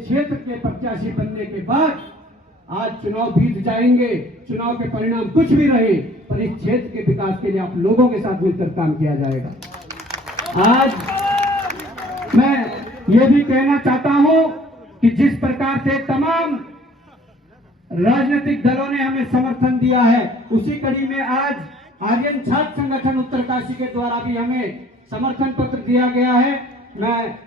क्षेत्र के प्रत्याशी बनने के बाद आज चुनाव बीत जाएंगे, चुनाव के परिणाम कुछ भी रहे, पर इस क्षेत्र के विकास के लिए आप लोगों के साथ मिलकर काम किया जाएगा। आज मैं ये भी कहना चाहता हूं कि जिस प्रकार से तमाम राजनीतिक दलों ने हमें समर्थन दिया है, उसी कड़ी में आज आर्यन छात्र संगठन उत्तरकाशी के द्वारा भी हमें समर्थन पत्र दिया गया है। मैं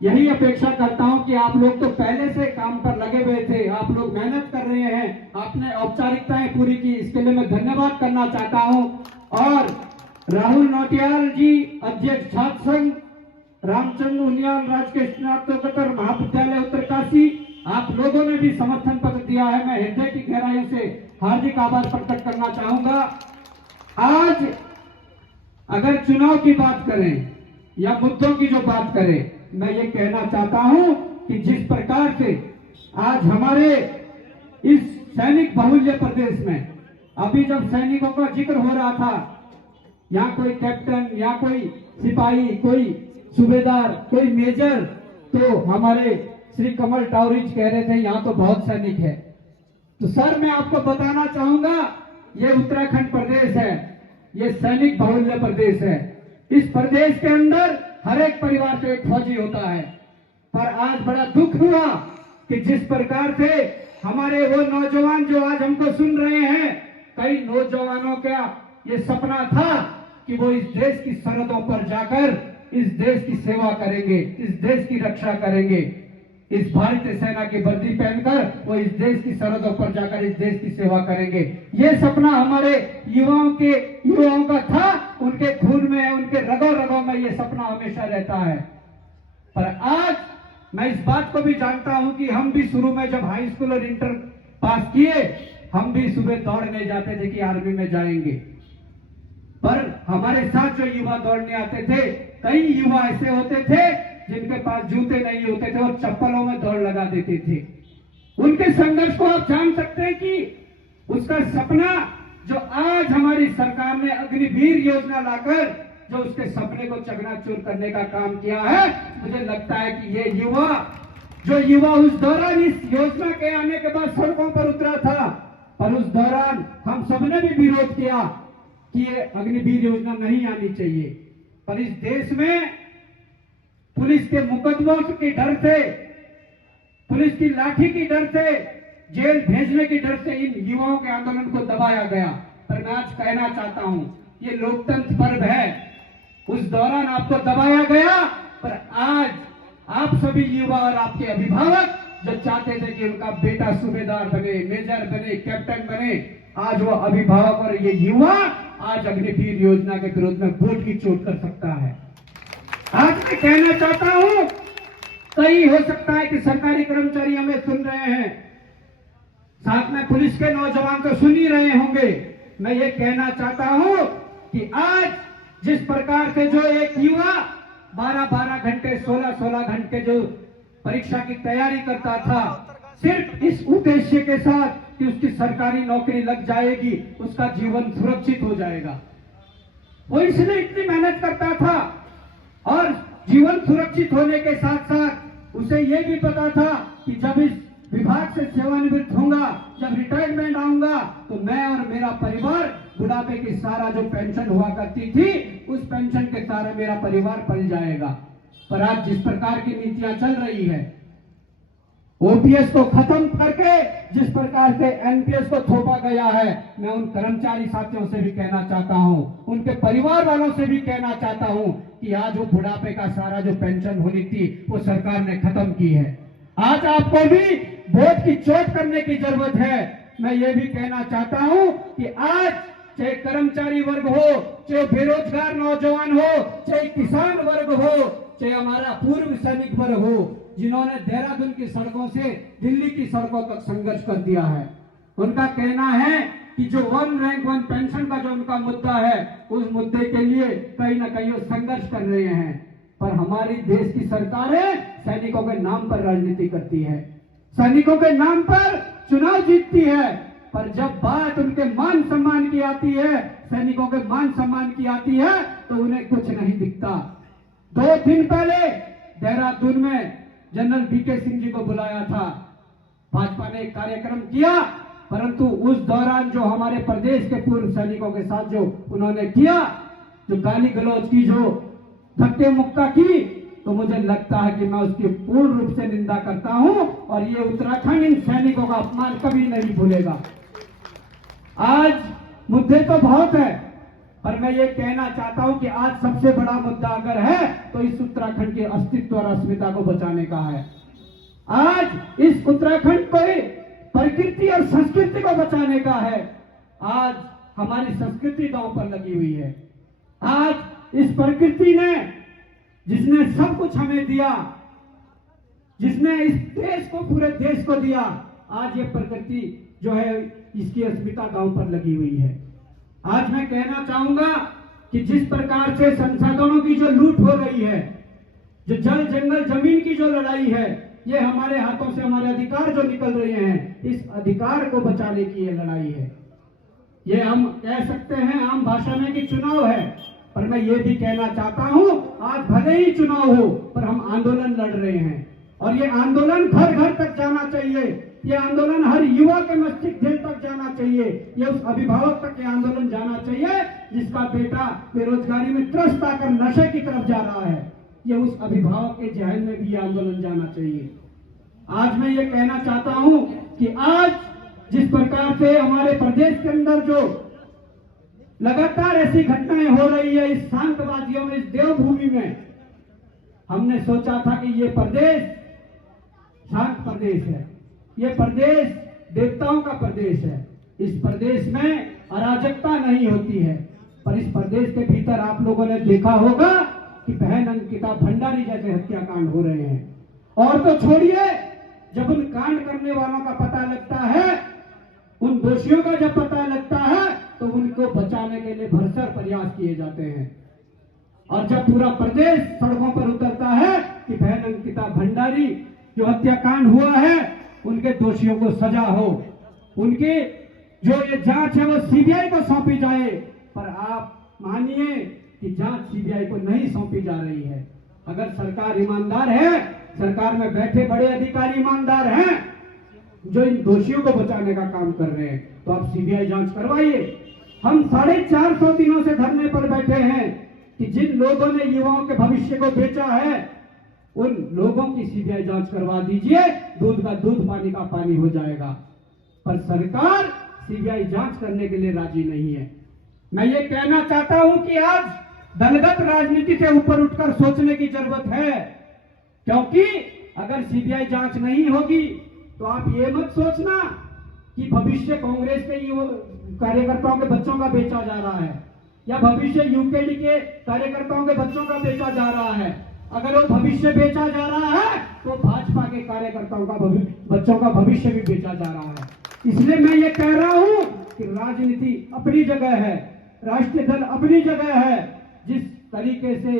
यही अपेक्षा करता हूं कि आप लोग तो पहले से काम पर लगे हुए थे, आप लोग मेहनत कर रहे हैं, आपने औपचारिकताएं पूरी की, इसके लिए मैं धन्यवाद करना चाहता हूं। और राहुल नौटियाल जी, अध्यक्ष छात्र संघ, रामचंद्र उनियाल राजकीय स्नातकोत्तर महाविद्यालय उत्तरकाशी, आप लोगों ने भी समर्थन पत्र दिया है। मैं हृदय की गहराई से हार्दिक आभार प्रकट करना चाहूंगा। आज अगर चुनाव की बात करें या मुद्दों की जो बात करें, मैं ये कहना चाहता हूं कि जिस प्रकार से आज हमारे इस सैनिक बाहुल्य प्रदेश में, अभी जब सैनिकों का जिक्र हो रहा था, यहाँ कोई कैप्टन, यहाँ कोई सिपाही, कोई सूबेदार, कोई मेजर, तो हमारे श्री कमल टाउरिच कह रहे थे यहाँ तो बहुत सैनिक है। तो सर मैं आपको बताना चाहूंगा, ये उत्तराखंड प्रदेश है, ये सैनिक बाहुल्य प्रदेश है। इस प्रदेश के अंदर हर एक परिवार से एक फौजी होता है। पर आज बड़ा दुख हुआ कि जिस प्रकार से हमारे वो नौजवान जो आज हमको सुन रहे हैं, कई नौजवानों का ये सपना था कि वो इस देश की सरहदों पर जाकर इस देश की सेवा करेंगे, इस देश की रक्षा करेंगे, इस भारतीय सेना की वर्दी पहनकर वो इस देश की सरहदों पर जाकर इस देश की सेवा करेंगे। ये सपना हमारे युवाओं का था, उनके खून में, उनके रगों रगों में ये सपना हमेशा रहता है। पर आज मैं इस बात को भी जानता हूं कि हम भी शुरू में जब हाई स्कूल और इंटर पास किए, हम भी सुबह दौड़ने जाते थे कि आर्मी में जाएंगे। पर हमारे साथ जो युवा दौड़ने आते थे, कई युवा ऐसे होते थे जिनके पास जूते नहीं होते थे और चप्पलों में दौड़ लगा देते थे। उनके संघर्ष को आप जान सकते हैं कि उसका सपना जो आज हमारी सरकार ने अग्निवीर योजना लाकर जो उसके सपने को चकनाचूर करने का काम किया है, मुझे लगता है कि ये युवा उस दौरान इस योजना के आने के बाद सड़कों पर उतरा था, पर उस दौरान हम सबने भी विरोध किया कि ये अग्निवीर योजना नहीं आनी चाहिए। पर इस देश में पुलिस के मुकदमों के डर से, पुलिस की लाठी की डर से, जेल भेजने की डर से इन युवाओं के आंदोलन को दबाया गया। पर मैं आज कहना चाहता हूं, ये लोकतंत्र पर्व है, उस दौरान आपको दबाया गया, पर आज आप सभी युवा और आपके अभिभावक जो चाहते थे कि उनका बेटा सूबेदार बने, मेजर बने, कैप्टन बने, आज वो अभिभावक और ये युवा आज अग्निवीर योजना के विरोध में वोट की चोट कर सकता है। आज मैं कहना चाहता हूं, कई हो सकता है कि सरकारी कर्मचारी हमें सुन रहे हैं, साथ में पुलिस के नौजवान तो सुन ही रहे होंगे। मैं ये कहना चाहता हूं कि आज जिस प्रकार से जो एक युवा 12-12 घंटे, 16-16 घंटे जो परीक्षा की तैयारी करता था, सिर्फ इस उद्देश्य के साथ कि उसकी सरकारी नौकरी लग जाएगी, उसका जीवन सुरक्षित हो जाएगा, वो इसलिए इतनी मेहनत करता था। और जीवन सुरक्षित होने के साथ साथ उसे यह भी पता था कि जब इस विभाग से सेवानिवृत्त होऊंगा, जब रिटायरमेंट आऊंगा, तो मैं और मेरा परिवार बुढ़ापे की सारा जो पेंशन हुआ करती थी, उस पेंशन के सारा मेरा परिवार पल जाएगा। पर आज जिस प्रकार की नीतियां चल रही है, ओपीएस को खत्म करके जिस प्रकार से एनपीएस को थोपा गया है, मैं उन कर्मचारी साथियों से भी कहना चाहता हूं, उनके परिवार वालों से भी कहना चाहता हूं कि आज वो बुढ़ापे का सारा जो पेंशन होनी थी वो सरकार ने खत्म की है। आज आपको भी वोट की चोट करने की जरूरत है। मैं ये भी कहना चाहता हूं कि आज चाहे कर्मचारी वर्ग हो, चाहे बेरोजगार नौजवान हो, चाहे किसान वर्ग हो, चाहे हमारा पूर्व सैनिक वर्ग हो, जिन्होंने देहरादून की सड़कों से दिल्ली की सड़कों तक संघर्ष कर दिया है, उनका कहना है कि जो 1 रैंक 1 पेंशन का जो उनका मुद्दा है, उस मुद्दे के लिए कहीं ना कहीं वो संघर्ष कर रहे हैं। पर हमारी देश की सरकारें सैनिकों के नाम पर राजनीति करती है, सैनिकों के नाम पर चुनाव जीतती है, पर जब बात उनके मान सम्मान की आती है, सैनिकों के मान सम्मान की आती है, तो उन्हें कुछ नहीं दिखता। 2 दिन पहले देहरादून में जनरल बीके सिंह जी को बुलाया था, भाजपा ने एक कार्यक्रम किया, परंतु उस दौरान जो हमारे प्रदेश के पूर्व सैनिकों के साथ जो उन्होंने किया, जो गाली गलौज की, जो धक्के मुक्का की, तो मुझे लगता है कि मैं उसकी पूर्ण रूप से निंदा करता हूं और ये उत्तराखंड इन सैनिकों का अपमान कभी नहीं भूलेगा। आज मुद्दे तो बहुत है, पर मैं ये कहना चाहता हूं कि आज सबसे बड़ा मुद्दा अगर है तो इस उत्तराखंड के अस्तित्व और अस्मिता को बचाने का है। आज इस उत्तराखंड को प्रकृति और संस्कृति को बचाने का है। आज हमारी संस्कृति दांव पर लगी हुई है। आज इस प्रकृति ने, जिसने सब कुछ हमें दिया, जिसने इस देश को, पूरे देश को दिया, आज ये प्रकृति जो है इसकी अस्मिता दांव पर लगी हुई है। आज मैं कहना चाहूंगा कि जिस प्रकार से संसाधनों की जो लूट हो रही है, जो जल जंगल जमीन की जो लड़ाई है, ये हमारे हाथों से हमारे अधिकार जो निकल रहे हैं, इस अधिकार को बचाने की ये लड़ाई है। ये हम कह सकते हैं आम भाषा में कि चुनाव है, पर मैं ये भी कहना चाहता हूं, आज भले ही चुनाव हो, पर हम आंदोलन लड़ रहे हैं और ये आंदोलन घर घर तक जाना चाहिए। ये आंदोलन हर युवा के मस्तिष्क दिल तक जाना चाहिए। ये उस अभिभावक तक ये आंदोलन जाना चाहिए जिसका बेटा बेरोजगारी में त्रस्त आकर नशे की तरफ जा रहा है। ये उस अभिभावक के जहन में भी ये आंदोलन जाना चाहिए। आज मैं ये कहना चाहता हूं कि आज जिस प्रकार से हमारे प्रदेश के अंदर जो लगातार ऐसी घटनाएं हो रही है, इस शांतवादियों में, इस देवभूमि में, हमने सोचा था कि ये प्रदेश शांत प्रदेश है, ये प्रदेश देवताओं का प्रदेश है, इस प्रदेश में अराजकता नहीं होती है। पर इस प्रदेश के भीतर आप लोगों ने देखा होगा कि बहन अंकिता भंडारी जैसे हत्याकांड हो रहे हैं। और तो छोड़िए, जब उन कांड करने वालों का पता लगता है, उन दोषियों का जब पता लगता है, तो उनको बचाने के लिए भरसक प्रयास किए जाते हैं। और जब पूरा प्रदेश सड़कों पर उतरता है कि बहन अंकिता भंडारी जो हत्याकांड हुआ है, उनके दोषियों को सजा हो, उनकी जो ये जांच है वो सीबीआई को सौंपी जाए। पर आप मानिए कि जांच सीबीआई को नहीं सौंपी जा रही है। अगर सरकार ईमानदार है, सरकार में बैठे बड़े अधिकारी ईमानदार हैं जो इन दोषियों को बचाने का काम कर रहे हैं, तो आप सीबीआई जांच करवाइए। हम 450 दिनों से धरने पर बैठे हैं कि जिन लोगों ने युवाओं के भविष्य को बेचा है, उन लोगों की सीबीआई जांच करवा दीजिए, दूध का दूध, पानी का पानी हो जाएगा। पर सरकार सीबीआई जांच करने के लिए राजी नहीं है। मैं ये कहना चाहता हूं कि आज दलगत राजनीति से ऊपर उठकर सोचने की जरूरत है, क्योंकि अगर सीबीआई जांच नहीं होगी तो आप ये मत सोचना कि भविष्य कांग्रेस के कार्यकर्ताओं के बच्चों का बेचा जा रहा है या भविष्य यूकेडी के कार्यकर्ताओं के बच्चों का बेचा जा रहा है। अगर वो भविष्य बेचा जा रहा है तो भाजपा के कार्यकर्ताओं का बच्चों का भविष्य भी बेचा जा रहा है। इसलिए मैं ये कह रहा हूं कि राजनीति अपनी जगह है, राष्ट्रीय दल अपनी जगह है। जिस तरीके से,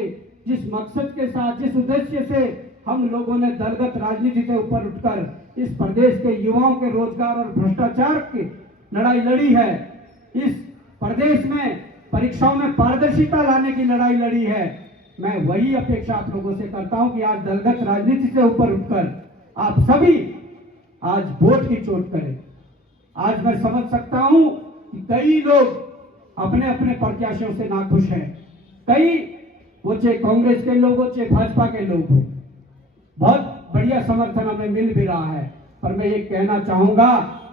जिस मकसद के साथ, जिस उद्देश्य से हम लोगों ने दलगत राजनीति से ऊपर उठकर इस प्रदेश के युवाओं के रोजगार और भ्रष्टाचार की लड़ाई लड़ी है, इस प्रदेश में परीक्षाओं में पारदर्शिता लाने की लड़ाई लड़ी है, मैं वही अपेक्षा आप लोगों से करता हूं कि आज दलगत राजनीति से ऊपर उठकर आप सभी आज वोट की चोट करें। आज मैं समझ सकता हूं कि कई लोग अपने अपने प्रत्याशियों से नाखुश हैं, कई वो चाहे कांग्रेस के लोग हो चाहे भाजपा के लोग हो, बहुत बढ़िया समर्थन हमें मिल भी रहा है। पर मैं ये कहना चाहूंगा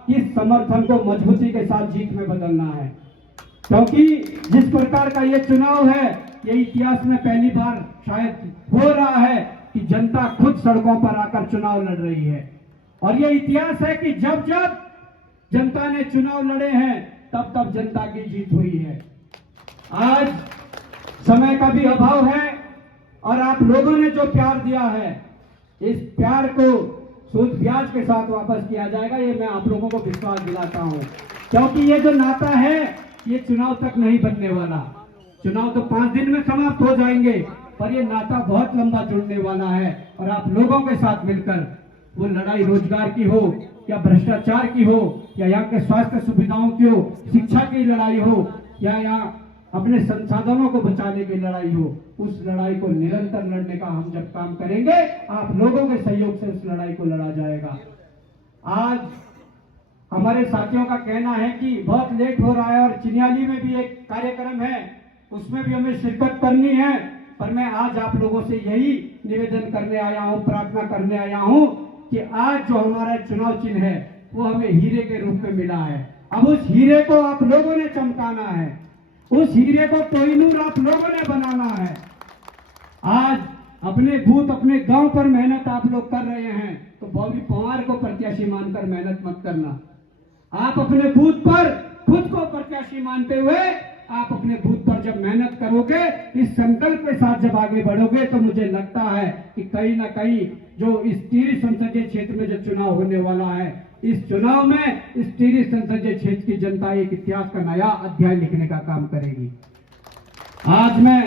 कि इस समर्थन को मजबूती के साथ जीत में बदलना है, क्योंकि जिस प्रकार का ये चुनाव है, ये इतिहास में पहली बार शायद हो रहा है कि जनता खुद सड़कों पर आकर चुनाव लड़ रही है। और ये इतिहास है कि जब जब जनता ने चुनाव लड़े हैं, तब तब जनता की जीत हुई है। आज समय का भी अभाव है और आप लोगों ने जो प्यार दिया है, इस प्यार को सूद ब्याज के साथ वापस किया जाएगा, ये मैं आप लोगों को विश्वास दिलाता हूं। क्योंकि ये जो नाता है, ये चुनाव तक नहीं बनने वाला। चुनाव तो 5 दिन में समाप्त हो जाएंगे, पर ये नाता बहुत लंबा जुड़ने वाला है। और आप लोगों के साथ मिलकर वो लड़ाई रोजगार की हो या भ्रष्टाचार की हो या यहाँ के स्वास्थ्य सुविधाओं की हो, शिक्षा की लड़ाई हो या यहाँ अपने संसाधनों को बचाने की लड़ाई हो, उस लड़ाई को निरंतर लड़ने का हम जब काम करेंगे, आप लोगों के सहयोग से उस लड़ाई को लड़ा जाएगा। आज हमारे साथियों का कहना है कि बहुत लेट हो रहा है और चिन्याली में भी एक कार्यक्रम है, उसमें भी हमें शिरकत करनी है, पर मैं आज आप लोगों से यही निवेदन करने आया हूं, प्रार्थना करने आया हूं कि आज जो हमारा चुनाव चिन्ह है वो हमें हीरे के रूप में मिला है। अब उस हीरे को आप लोगों ने चमकाना है, उस हीरे को कोहिनूर आप लोगों ने बनाना है। आज अपने बूथ अपने गांव पर मेहनत आप लोग कर रहे हैं, तो बॉबी पवार को प्रत्याशी मानकर मेहनत मत करना। आप अपने बूथ पर खुद को प्रत्याशी मानते हुए आप अपने बूथ पर जब मेहनत करोगे, इस संकल्प के साथ जब आगे बढ़ोगे, तो मुझे लगता है कि कहीं ना कहीं जो इस टिहरी संसदीय क्षेत्र में जो चुनाव होने वाला है, इस चुनाव में इस टिहरी संसदीय क्षेत्र की जनता एक इतिहास का नया अध्याय लिखने का काम करेगी। आज मैं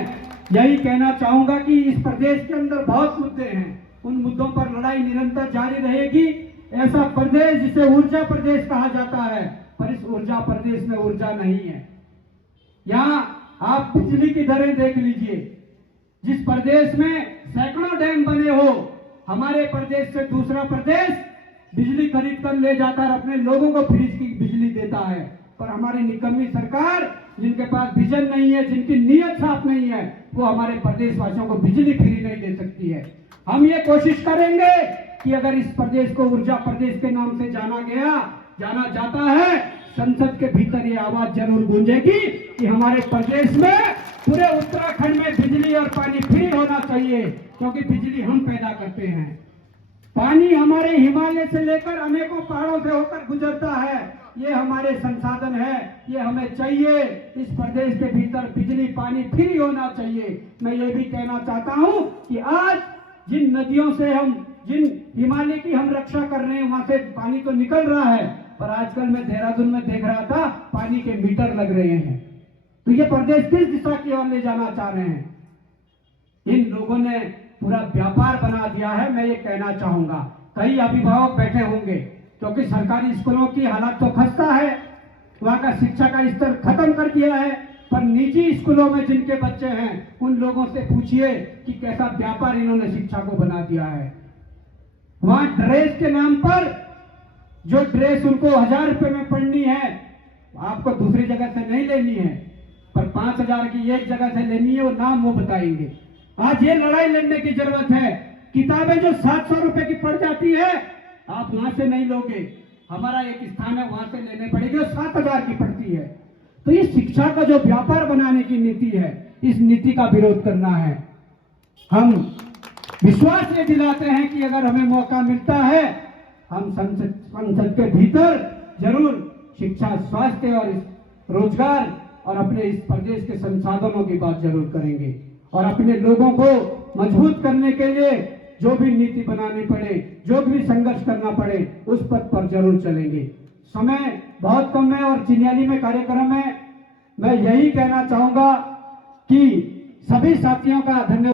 यही कहना चाहूंगा कि इस प्रदेश के अंदर बहुत मुद्दे हैं, उन मुद्दों पर लड़ाई निरंतर जारी रहेगी। ऐसा प्रदेश जिसे ऊर्जा प्रदेश कहा जाता है, पर इस ऊर्जा प्रदेश में ऊर्जा नहीं है। यहाँ आप बिजली की दरें देख लीजिए, जिस प्रदेश में सैकड़ों डैम बने हो, हमारे प्रदेश से दूसरा प्रदेश बिजली खरीद कर ले जाकर अपने लोगों को फ्री की बिजली देता है, पर हमारी निकम्मी सरकार जिनके पास विजन नहीं है, जिनकी नीयत साफ नहीं है, वो हमारे प्रदेशवासियों को बिजली फ्री नहीं दे सकती है। हम ये कोशिश करेंगे कि अगर इस प्रदेश को ऊर्जा प्रदेश के नाम से जाना जाता है, संसद के भीतर ये आवाज जरूर गूंजेगी कि हमारे प्रदेश में, पूरे उत्तराखंड में बिजली और पानी फ्री होना चाहिए, क्योंकि बिजली हम पैदा करते हैं। पानी हमारे हिमालय से लेकर अनेकों पहाड़ों से होकर गुजरता है, ये हमारे संसाधन है, ये हमें चाहिए। इस प्रदेश के भीतर बिजली पानी फ्री होना चाहिए। मैं ये भी कहना चाहता हूं कि आज जिन नदियों से जिन हिमालय की हम रक्षा कर रहे हैं, वहां से पानी तो निकल रहा है, पर आजकल मैं देहरादून में देख रहा था, पानी के मीटर लग रहे हैं। तो ये प्रदेश किस दिशा की ओर ले जाना चाह रहे हैं? इन लोगों ने पूरा व्यापार बना दिया है। मैं ये कहना चाहूंगा, कई अभिभावक बैठे होंगे, क्योंकि सरकारी स्कूलों की हालत तो खस्ता है, वहां का शिक्षा का स्तर खत्म कर दिया है, पर निजी स्कूलों में जिनके बच्चे हैं, उन लोगों से पूछिए कि कैसा व्यापार इन्होंने शिक्षा को बना दिया है। वहां ड्रेस के नाम पर, जो ड्रेस उनको 1000 रुपए में पढ़नी है, आपको दूसरी जगह से नहीं लेनी है, पर 5000 की एक जगह से लेनी है, वो नाम वो बताएंगे। आज ये लड़ाई लड़ने की जरूरत है। किताबें जो 700 रुपए की पड़ जाती है, आप वहां से नहीं लोगे, हमारा एक स्थान है, वहां से लेने पड़ेगी, वो 7000 की पड़ती है। तो इस शिक्षा का जो व्यापार बनाने की नीति है, इस नीति का विरोध करना है। हम विश्वास ये दिलाते हैं कि अगर हमें मौका मिलता है, हम संसद के भीतर जरूर शिक्षा, स्वास्थ्य और रोजगार और अपने इस प्रदेश के संसाधनों की बात जरूर करेंगे, और अपने लोगों को मजबूत करने के लिए जो भी नीति बनानी पड़े, जो भी संघर्ष करना पड़े, उस पथ पर जरूर चलेंगे। समय बहुत कम है और चिन्याली में कार्यक्रम है। मैं यही कहना चाहूंगा कि सभी साथियों का धन्यवाद।